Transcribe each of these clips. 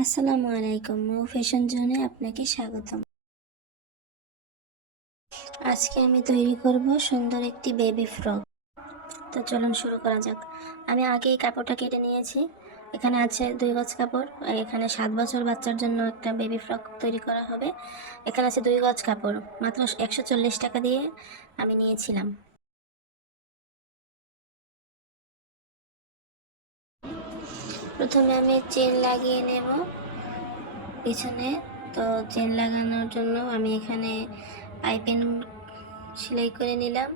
আসসালামু আলাইকুম, মৌ ফ্যাশন জোনে আপনাকে স্বাগতম। আজকে আমি তৈরি করব সুন্দর একটি বেবি ফ্রক। তো চলুন শুরু করা যাক। আমি আগেই কাপড়টা কেটে নিয়েছি। এখানে আছে 2 গজ কাপড়। এখানে 7 বছর বাচ্চার জন্য একটা বেবি ফ্রক তৈরি করা হবে। এখানে আছে 2 গজ কাপড়, মাত্র 140 টাকা দিয়ে আমি নিয়েছিলাম। প্রথমে আমি চেন লাগিয়ে নেব পিছনে। তো চেন লাগানোর জন্য আমি এখানে পাইপিং সেলাই করে নিলাম,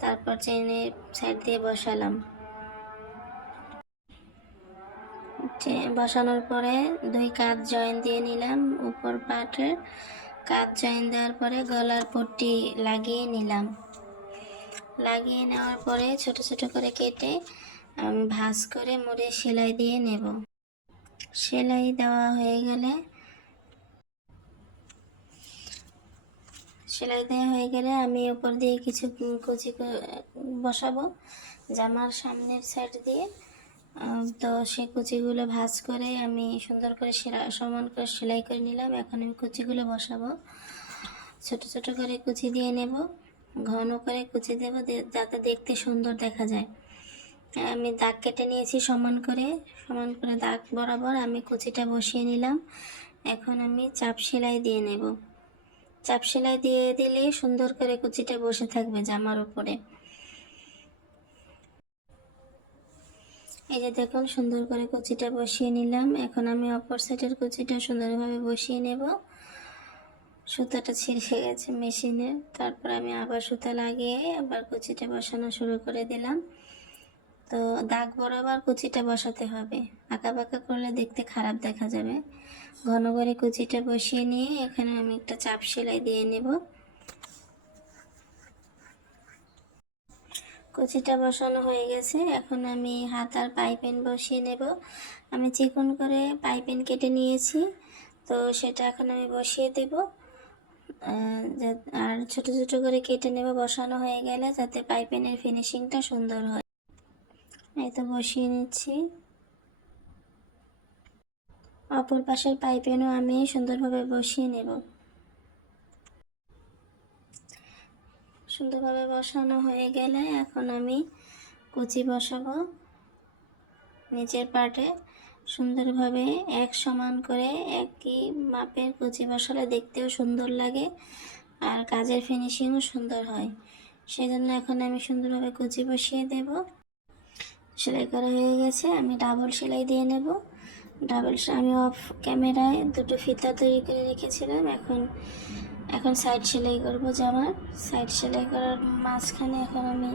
তারপর চেনের সাইড দিয়ে বসালাম। বসানোর পরে 2 কাঁধ জয়েন দিয়ে নিলাম। উপর পার্টের কাঁধ জয়েন দেওয়ার পরে গলার পট্টি লাগিয়ে নিলাম। লাগিয়ে নেওয়ার পরে ছোট ছোট করে কেটে আমি ভাঁজ করে মুড়ে সেলাই দিয়ে নেব। সেলাই দেওয়া হয়ে গেলে আমি উপর দিয়ে কিছু কুচি বসাবো জামার সামনের সাইড দিয়ে। তো সেই কুচিগুলো ভাঁজ করে আমি সুন্দর করে সমান করে সেলাই করে নিলাম। এখন আমি কুচিগুলো বসাবো। ছোট ছোট করে কুচি দিয়ে নেব, ঘন করে কুচি দেব যাতে দেখতে সুন্দর দেখা যায়। আমি দাগ কেটে নিয়েছি সমান করে দাগ বরাবর আমি কুচিটা বসিয়ে নিলাম। এখন আমি চাপ সেলাই দিয়ে নেব। চাপ সেলাই দিয়ে দিলে সুন্দর করে কুচিটা বসে থাকবে জামার উপরে। এই যে দেখুন, সুন্দর করে কুচিটা বসিয়ে নিলাম। এখন আমি অপর সাইডের কুচিটা সুন্দরভাবে বসিয়ে নেব। সুতাটা ছিঁড়ে গেছে মেশিনে, তারপর আমি আবার সুতা লাগিয়ে আবার কুচিটা বসানো শুরু করে দিলাম। তো দাগ বরাবর কুচিটা বসাতে হবে, আঁকা বাঁকা করলে দেখতে খারাপ দেখা যাবে। ঘন করে কুচিটা বসিয়ে নিয়ে এখানে আমি একটা চাপ সেলাই দিয়ে নেব। কুচিটা বসানো হয়ে গেছে। এখন আমি হাত আর পাইপিন বসিয়ে নেব। আমি চিকন করে পাইপিন কেটে নিয়েছি, তো সেটা এখন আমি বসিয়ে দেব। আর ছোট ছোট করে কেটে নেব বসানো হয়ে গেলে, যাতে পাইপিনের ফিনিশিংটা সুন্দর হয়। এই তো বসিয়ে নিচ্ছি। অপর পাশের পাইপিনও আমি সুন্দরভাবে বসিয়ে নেব। সুন্দরভাবে বসানো হয়ে গেলে এখন আমি কুচি বসাবো। নিচের পার্টে সুন্দরভাবে এক সমান করে একই মাপের কুচি বসালে দেখতেও সুন্দর লাগে আর কাজের ফিনিশিংও সুন্দর হয়। সেজন্য এখন আমি সুন্দরভাবে কুচি বসিয়ে দেব। সেলাই করা হয়ে গেছে, আমি ডাবল সেলাই দিয়ে নেব। আমি অফ ক্যামেরায় 2টো ফিতা তৈরি করে রেখেছিলাম। এখন সাইড সেলাই করব জামার। সাইড সেলাই করার মাঝখানে এখন আমি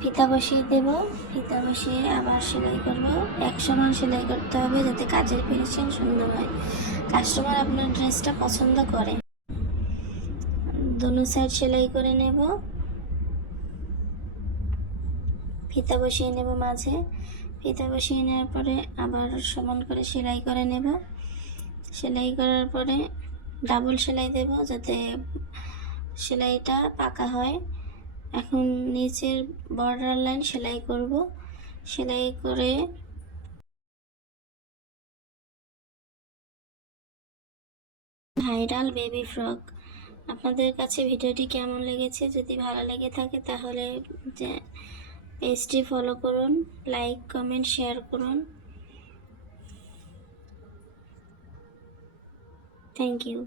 ফিতা বসিয়ে দেব। ফিতা বসিয়ে আবার সেলাই করব। এক সমান সেলাই করতে হবে যাতে কাজের ফিনিশিং সুন্দর হয়, কাস্টমার আপনার ড্রেসটা পছন্দ করে। দোনো সাইড সেলাই করে নেব। ফিতা বসিয়ে নেব মাঝে। ফিতা বসিয়ে নেওয়ার পরে আবার সমান করে সেলাই করে নেব। সেলাই করার পরে ডাবল সেলাই দেব যাতে সেলাইটা পাকা হয়। এখন নিচের বর্ডার লাইন সেলাই করব। সেলাই করে ভাইরাল বেবি ফ্রক। আপনাদের কাছে ভিডিওটি কেমন লেগেছে? যদি ভালো লেগে থাকে তাহলে পেজটি ফলো করুন, লাইক কমেন্ট শেয়ার করুন। Thank you.